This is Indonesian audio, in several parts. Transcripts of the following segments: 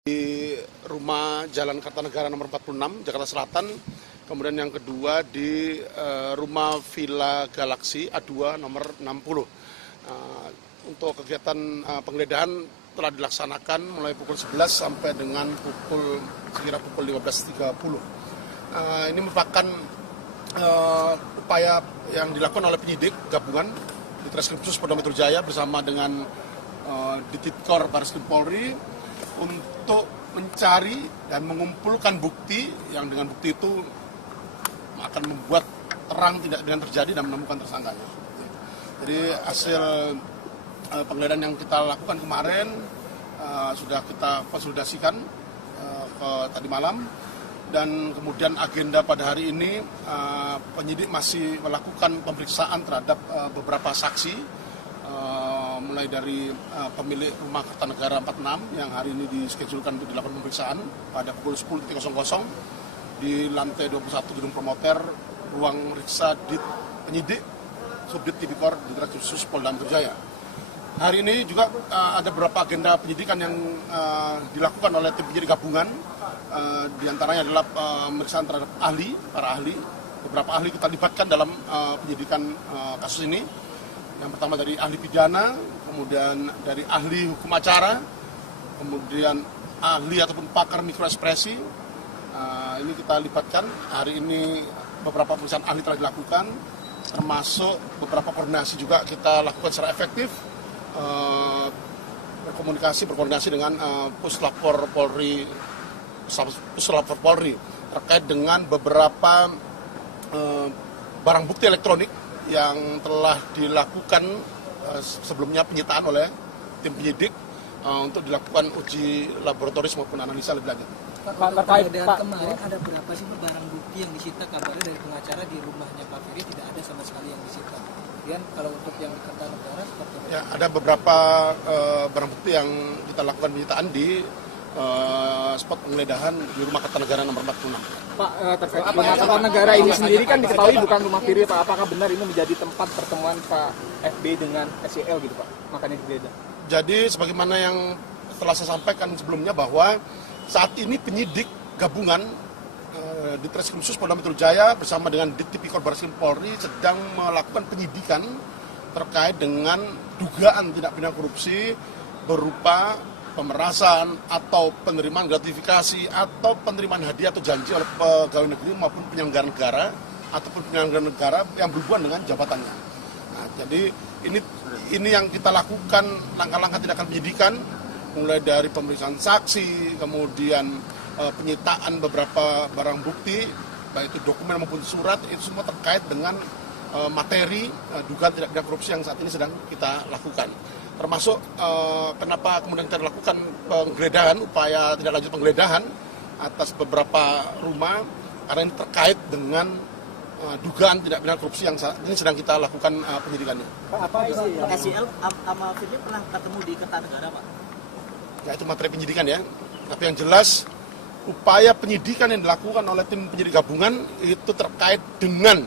Di rumah Jalan Kartanegara nomor 46, Jakarta Selatan. Kemudian yang kedua di rumah Villa Galaxy A2 nomor 60. Untuk kegiatan penggeledahan telah dilaksanakan mulai pukul 11 sampai dengan sekira pukul 15.30. Ini merupakan upaya yang dilakukan oleh penyidik gabungan di Treskrim Khusus Polda Metro Jaya bersama dengan Ditipkor Bareskrim Polri untuk mencari dan mengumpulkan bukti yang dengan bukti itu akan membuat terang tindak pidana terjadi dan menemukan tersangkanya. Jadi hasil penggeledahan yang kita lakukan kemarin sudah kita konsolidasikan tadi malam, dan kemudian agenda pada hari ini penyidik masih melakukan pemeriksaan terhadap beberapa saksi, mulai dari pemilik rumah Kartanegara 46 yang hari ini dischedulkan untuk dilakukan pemeriksaan pada pukul 10.00 di lantai 21 gedung promoter ruang riksa penyidik Subdit Tipikor di Treskrim Khusus Polda Metro Jaya. Hari ini juga ada beberapa agenda penyidikan yang dilakukan oleh tim penyidik gabungan. Di antaranya adalah pemeriksaan terhadap para ahli. Beberapa ahli kita libatkan dalam penyidikan kasus ini. Yang pertama dari ahli pidana, kemudian dari ahli hukum acara, kemudian ahli ataupun pakar mikroekspresi. Ini kita libatkan. Hari ini beberapa pemeriksaan ahli telah dilakukan, termasuk beberapa koordinasi juga kita lakukan secara efektif, berkoordinasi dengan Puslapor Polri terkait dengan beberapa barang bukti elektronik yang telah dilakukan sebelumnya penyitaan oleh tim penyidik untuk dilakukan uji laboratoris maupun analisa lebih lanjut. Terkait kemarin ada berapa sih barang bukti yang disita? Kabarnya dari pengacara di rumahnya Pak Firly tidak ada sama sekali yang disita. Kemudian kalau untuk yang di Kartanegara seperti apa? Ya, ada beberapa barang bukti yang kita lakukan penyitaan di spot penggeledahan di rumah Kartanegara nomor 46. Pak, terkait rumah Kartanegara ini sendiri kan diketahui bukan rumah Firly, Pak. Apakah benar ini menjadi tempat pertemuan Pak FB dengan SEL gitu, Pak? Makanya digeledah. Jadi sebagaimana yang telah saya sampaikan sebelumnya bahwa saat ini penyidik gabungan di Treskrim Khusus Polda Metro Jaya bersama dengan Ditipikor Bareskrim Polri sedang melakukan penyidikan terkait dengan dugaan tindak pidana korupsi berupa pemerasan atau penerimaan gratifikasi atau penerimaan hadiah atau janji oleh pegawai negeri maupun penyelenggara negara ataupun penyelenggara negara yang berhubungan dengan jabatannya. Nah, jadi ini yang kita lakukan langkah-langkah tindakan penyidikan, mulai dari pemeriksaan saksi, kemudian penyitaan beberapa barang bukti, baik itu dokumen maupun surat, itu semua terkait dengan materi dugaan tindak pidana korupsi yang saat ini sedang kita lakukan. Termasuk kenapa kemudian kita lakukan penggeledahan, upaya tindak lanjut penggeledahan atas beberapa rumah, karena ini terkait dengan dugaan tindak pidana korupsi yang saat ini sedang kita lakukan penyidikannya. Pak, apa isi ya? SEL sama Firly pernah ketemu di Kartanegara, Pak? Ya, itu materi penyidikan ya. Tapi yang jelas upaya penyidikan yang dilakukan oleh tim penyidik gabungan itu terkait dengan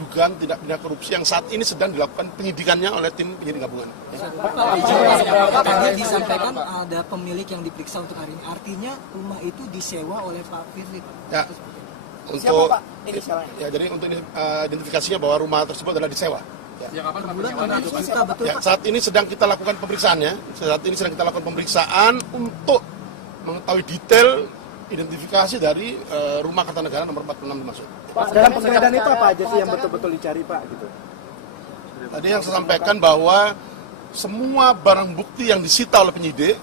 dugaan tindak pidana korupsi yang saat ini sedang dilakukan penyidikannya oleh tim penyidik gabungan. Tadi disampaikan ada pemilik yang diperiksa untuk hari ini. Artinya rumah itu disewa oleh Pak Firly. Ya, untuk jadi untuk identifikasinya bahwa rumah tersebut adalah disewa. Ya, saat ini sedang kita lakukan pemeriksaannya. Saat ini sedang kita lakukan pemeriksaan untuk mengetahui detail identifikasi dari rumah Kartanegara nomor 46 dimaksud. Pak, dalam penggeledahan itu apa aja sih yang betul-betul dicari, Pak? Gitu. Tadi yang saya sampaikan bahwa semua barang bukti yang disita oleh penyidik,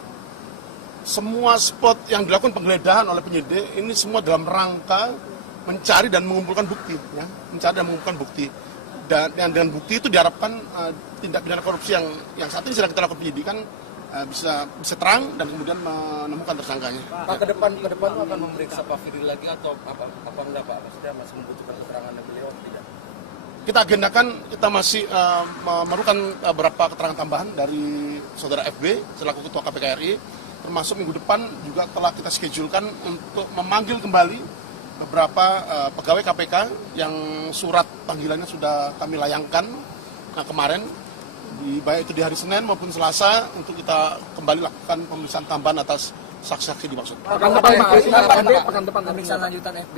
semua spot yang dilakukan penggeledahan oleh penyidik, ini semua dalam rangka mencari dan mengumpulkan bukti, ya, mencari dan mengumpulkan bukti. Dan dengan bukti itu diharapkan tindak pidana korupsi yang saat ini sedang kita lakukan penyidikan bisa terang dan kemudian menemukan tersangkanya. Pak, ke depan akan memeriksa Pak Firly lagi atau apa enggak, Pak? Maksudnya masih membutuhkan keterangan beliau atau tidak? Kita agendakan, kita masih memerlukan beberapa keterangan tambahan dari saudara FB selaku Ketua KPK RI, termasuk minggu depan juga telah kita schedule-kan untuk memanggil kembali beberapa pegawai KPK yang surat panggilannya sudah kami layangkan kemarin, baik itu di hari Senin maupun Selasa untuk kita kembali lakukan pemeriksaan tambahan atas saksi-saksi dimaksud. Pekan depan Pak, pekan depan Pemeriksaan lanjutan FB.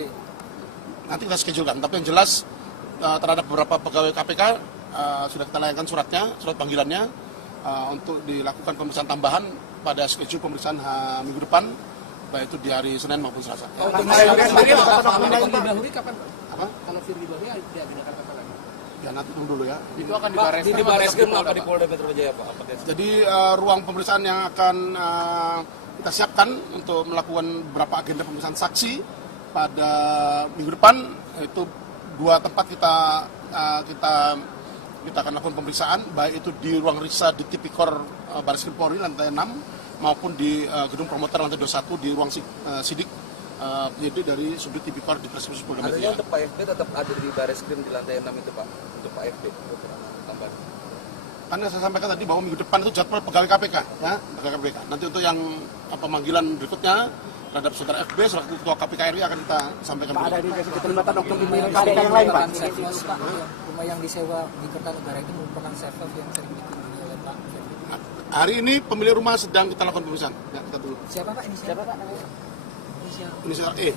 Nanti kita schedulekan, tapi yang jelas terhadap beberapa pegawai KPK sudah kita layangkan surat panggilannya untuk dilakukan pemeriksaan tambahan pada schedule pemeriksaan minggu depan, baik itu di hari Senin maupun Selasa. Untuk Firly Bahuri kapan? Apa? Kalau Firly Bahuri diadakan kapan lagi? Ya nanti tunggu dulu ya. itu akan Di Barreskrim apa di Polda Metro Jaya Pak? Apa tes? Jadi ruang pemeriksaan yang akan kita siapkan untuk melakukan beberapa agenda pemeriksaan saksi pada minggu depan, itu 2 tempat kita akan lakukan pemeriksaan, baik itu di ruang riksa di Tipikor Barreskrim Polri lantai 6 maupun di gedung promoter lantai 21 di ruang sidik penyidik dari Subdit Tipikor di Treskrimsus Polda Metro Artinya Jaya. untuk Pak FB tetap ada di Barreskrim di lantai 6 itu Pak, untuk Pak FB tambahan. Karena saya sampaikan tadi bahwa minggu depan itu jadwal pegawai KPK, ya, pegawai KPK. Nanti untuk yang pemanggilan berikutnya terhadap saudara FB selaku ketua KPK RI akan kita sampaikan. Pak, ada indikasi keterlibatan oknum pimpinan KPK yang lain Pak? Rumah yang disewa di Kertanegara itu merupakan safe house yang sering dikunjungi oleh Pak Firly. Hari ini pemilik rumah sedang kita lakukan pemeriksaan. Ya, kita dulu. Siapa Pak ini? Siapa Pak namanya? Inisial E. Ya.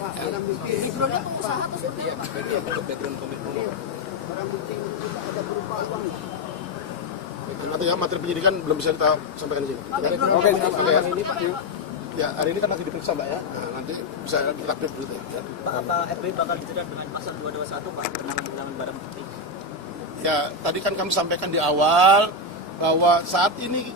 Untuk background komitmen. Nanti ya materi penyidikan belum bisa kita sampaikan di sini. Oke, ya. Ya, hari ini kan lagi diperiksa Mbak ya. Nah, nanti bisa kita update dulu ya. Pak, apa FB bakal dijerat dengan pasal 221 Pak, penanganan barang bukti? Ya, tadi kan kami sampaikan di awal bahwa saat ini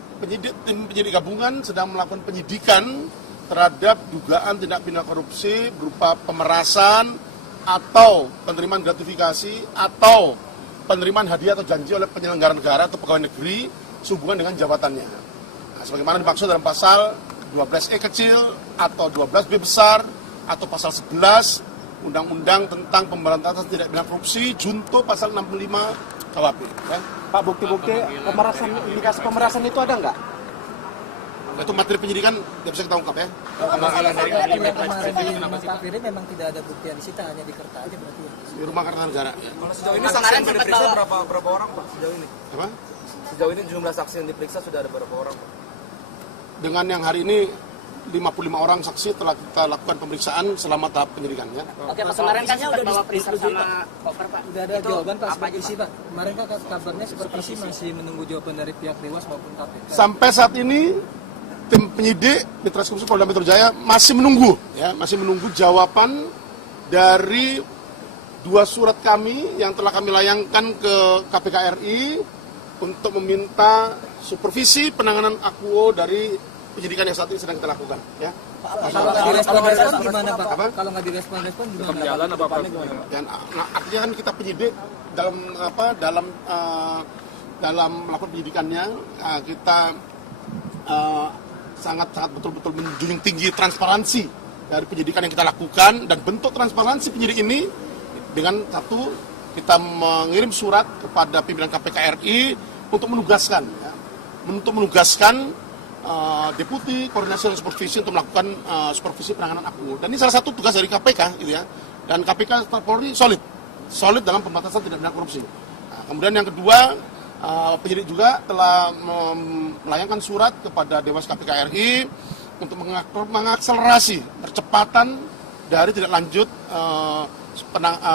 tim penyidik gabungan sedang melakukan penyidikan terhadap dugaan tindak pidana korupsi berupa pemerasan atau penerimaan gratifikasi atau penerimaan hadiah atau janji oleh penyelenggara negara atau pegawai negeri sehubungan dengan jabatannya. Nah, sebagaimana dimaksud dalam pasal 12E kecil atau 12B besar atau pasal 11 Undang-Undang tentang Pemberantasan Tindak Pidana Korupsi junto pasal 65 KUHP. Ya. Pak, bukti-bukti pemerasan, indikasi pemerasan itu ada nggak? Itu materi penyidikan tidak bisa kita ungkap ya. Kemarin di rumah Pak Firly memang tidak ada bukti yang disita, hanya di Kerta aja berarti ya. Di rumah Kertanegara. Ya. Kalau sejauh ini saksi yang diperiksa berapa orang Pak sejauh ini? Apa? Sejauh ini jumlah saksi yang diperiksa sudah ada berapa orang Pak? Dengan yang hari ini 55 orang saksi telah kita lakukan pemeriksaan selama tahap penyidikan ya. Oke, Pak, kemarin kan udah diperiksa sama Koper Pak. Udah ada jawaban Pak supervisi Pak. Kemarin kan kabarnya supervisi masih menunggu jawaban dari pihak Dewas maupun KPK. Sampai saat ini tim penyidik di Treskrimsus Polda Metro Jaya masih menunggu jawaban dari 2 surat kami yang telah kami layangkan ke KPK RI untuk meminta supervisi penanganan akuo dari penyidikan yang saat ini sedang kita lakukan. Ya. Kalau nggak direspon gimana Pak? Kalau nggak direspon gimana? Jalan apa Pak? Dan artinya kan kita penyidik dalam melakukan penyidikannya kita sangat betul-betul menjunjung tinggi transparansi dari penyidikan yang kita lakukan, dan bentuk transparansi penyidik ini dengan satu kita mengirim surat kepada pimpinan KPK RI untuk menugaskan Deputi Koordinasi dan Supervisi untuk melakukan supervisi penanganan akuo. Dan ini salah satu tugas dari KPK gitu ya. Dan KPK Polri solid dalam pemberantasan tindak pidana korupsi. Nah, kemudian yang kedua, penyidik juga telah melayangkan surat kepada Dewas KPK RI untuk mengakselerasi percepatan dari tindak lanjut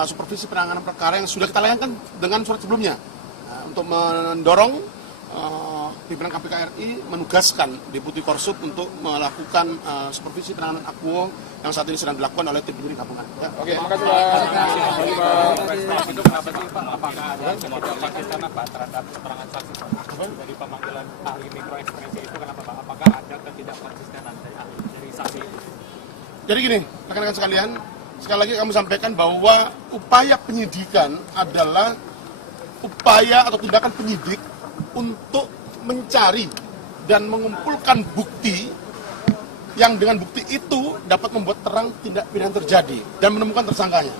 supervisi penanganan perkara yang sudah kita layangkan dengan surat sebelumnya. Nah, untuk mendorong pimpinan KPK RI menugaskan Deputi Korsub untuk melakukan supervisi penanganan akuo yang saat ini sedang dilakukan oleh tim penyidik gabungan. Ya. Oke, makasih Pak. Itu kenapa sih Pak? Apakah ada kemudian Pak terhadap keterangan saksi Pak? Dari pemanggilan ahli mikroekspresi itu kenapa Pak? Apakah ada ketidakkonsistenan dari saksi itu? Jadi gini, rekan-rekan sekalian, sekali lagi kami sampaikan bahwa upaya penyidikan adalah upaya atau tindakan penyidik untuk mencari dan mengumpulkan bukti yang dengan bukti itu dapat membuat terang tindak pidana terjadi dan menemukan tersangkanya.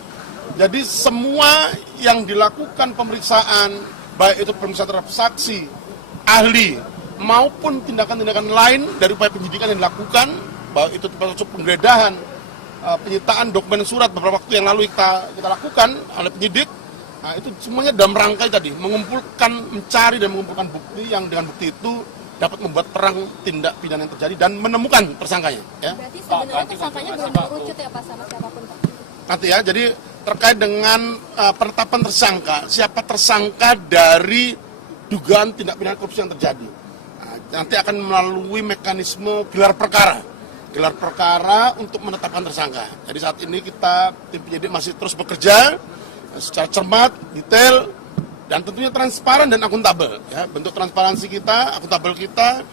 Jadi semua yang dilakukan pemeriksaan, baik itu pemeriksaan terhadap saksi, ahli, maupun tindakan-tindakan lain dari upaya penyidikan yang dilakukan, baik itu termasuk penggeledahan, penyitaan dokumen surat beberapa waktu yang lalu kita lakukan oleh penyidik, Nah, itu semuanya dalam rangka tadi, mencari dan mengumpulkan bukti yang dengan bukti itu dapat membuat terang tindak pidana yang terjadi dan menemukan tersangkanya. Ya. Berarti sebenarnya tersangkanya belum mengerucut ya Pak sama siapapun Pak? Nanti ya, jadi terkait dengan penetapan tersangka, siapa tersangka dari dugaan tindak pidana korupsi yang terjadi. Nah, nanti akan melalui mekanisme gelar perkara untuk menetapkan tersangka. Jadi saat ini kita, tim penyidik masih terus bekerja secara cermat, detail, dan tentunya transparan dan akuntabel. Ya. Bentuk transparansi kita, akuntabel kita,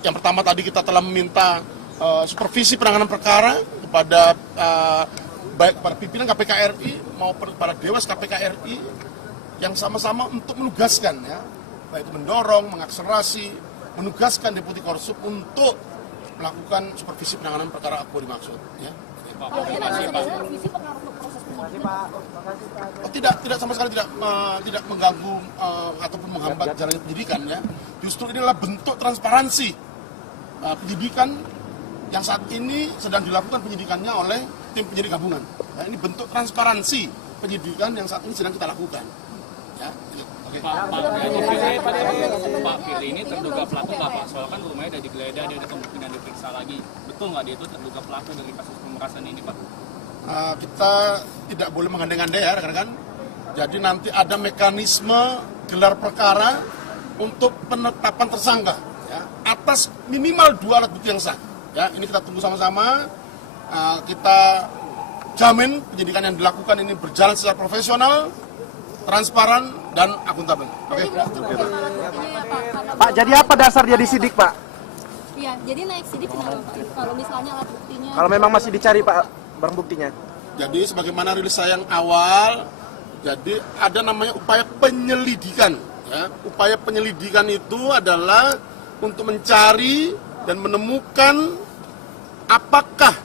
yang pertama tadi kita telah meminta supervisi penanganan perkara kepada baik kepada pimpinan KPK RI maupun kepada Dewas KPK RI yang sama-sama untuk menugaskan, ya, baik itu mendorong, mengakselerasi, menugaskan Deputi Korsup untuk melakukan supervisi penanganan perkara apa dimaksud. Ya. Tidak sama sekali tidak mengganggu ataupun menghambat jalannya penyidikan, ya. Justru ini adalah bentuk transparansi penyidikan yang saat ini sedang dilakukan penyidikannya oleh tim penyidik gabungan. Nah, ini bentuk transparansi penyidikan yang saat ini sedang kita lakukan. Ya, oke. Pak Firly ini terduga pelaku nggak Pak? Soalnya kan rumahnya udah digeledah, dia ada kemungkinan diperiksa lagi. Betul nggak dia itu terduga pelaku dari kasus pemerasan ini Pak? Kita tidak boleh mengandai-andai ya rekan-rekan. Jadi nanti ada mekanisme gelar perkara untuk penetapan tersangka, ya, atas minimal 2 alat bukti yang sah. Ya, ini kita tunggu sama-sama. Kita jamin penyidikan yang dilakukan ini berjalan secara profesional, transparan, dan akuntabel. Oke. Pak, jadi apa dasar dia disidik, Pak? Iya, jadi naik sidik kenapa Pak? Kalau misalnya alat buktinya... Kalau memang masih dicari, Pak, barang buktinya. Jadi sebagaimana rilis saya yang awal, jadi ada namanya upaya penyelidikan. Ya. Upaya penyelidikan itu adalah untuk mencari dan menemukan apakah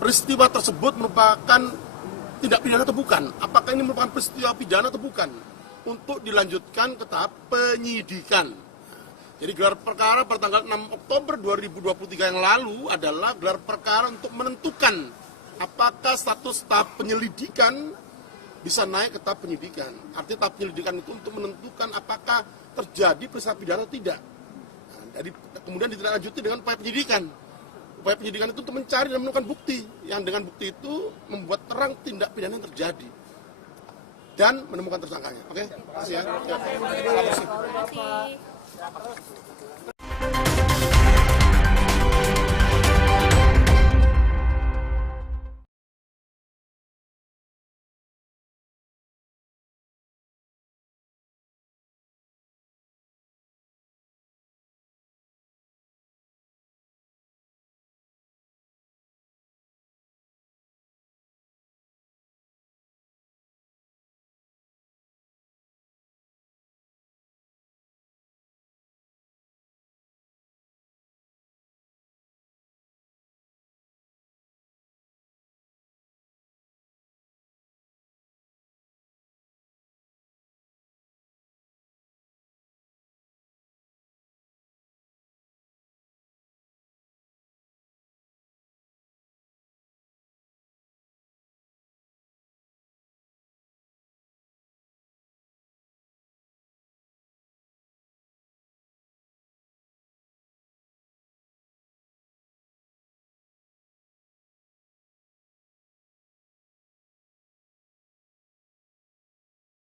peristiwa tersebut merupakan tindak pidana atau bukan. Apakah ini merupakan peristiwa pidana atau bukan. Untuk dilanjutkan ke tahap penyidikan. Jadi gelar perkara pada tanggal 6 Oktober 2023 yang lalu adalah gelar perkara untuk menentukan apakah status tahap penyelidikan bisa naik ke tahap penyidikan. Artinya tahap penyelidikan itu untuk menentukan apakah terjadi peristiwa pidana atau tidak. Nah, jadi kemudian ditindaklanjuti dengan upaya penyidikan. Upaya penyidikan itu untuk mencari dan menemukan bukti. Yang dengan bukti itu membuat terang tindak pidana yang terjadi. Dan menemukan tersangkanya. Oke? Terima kasih ya.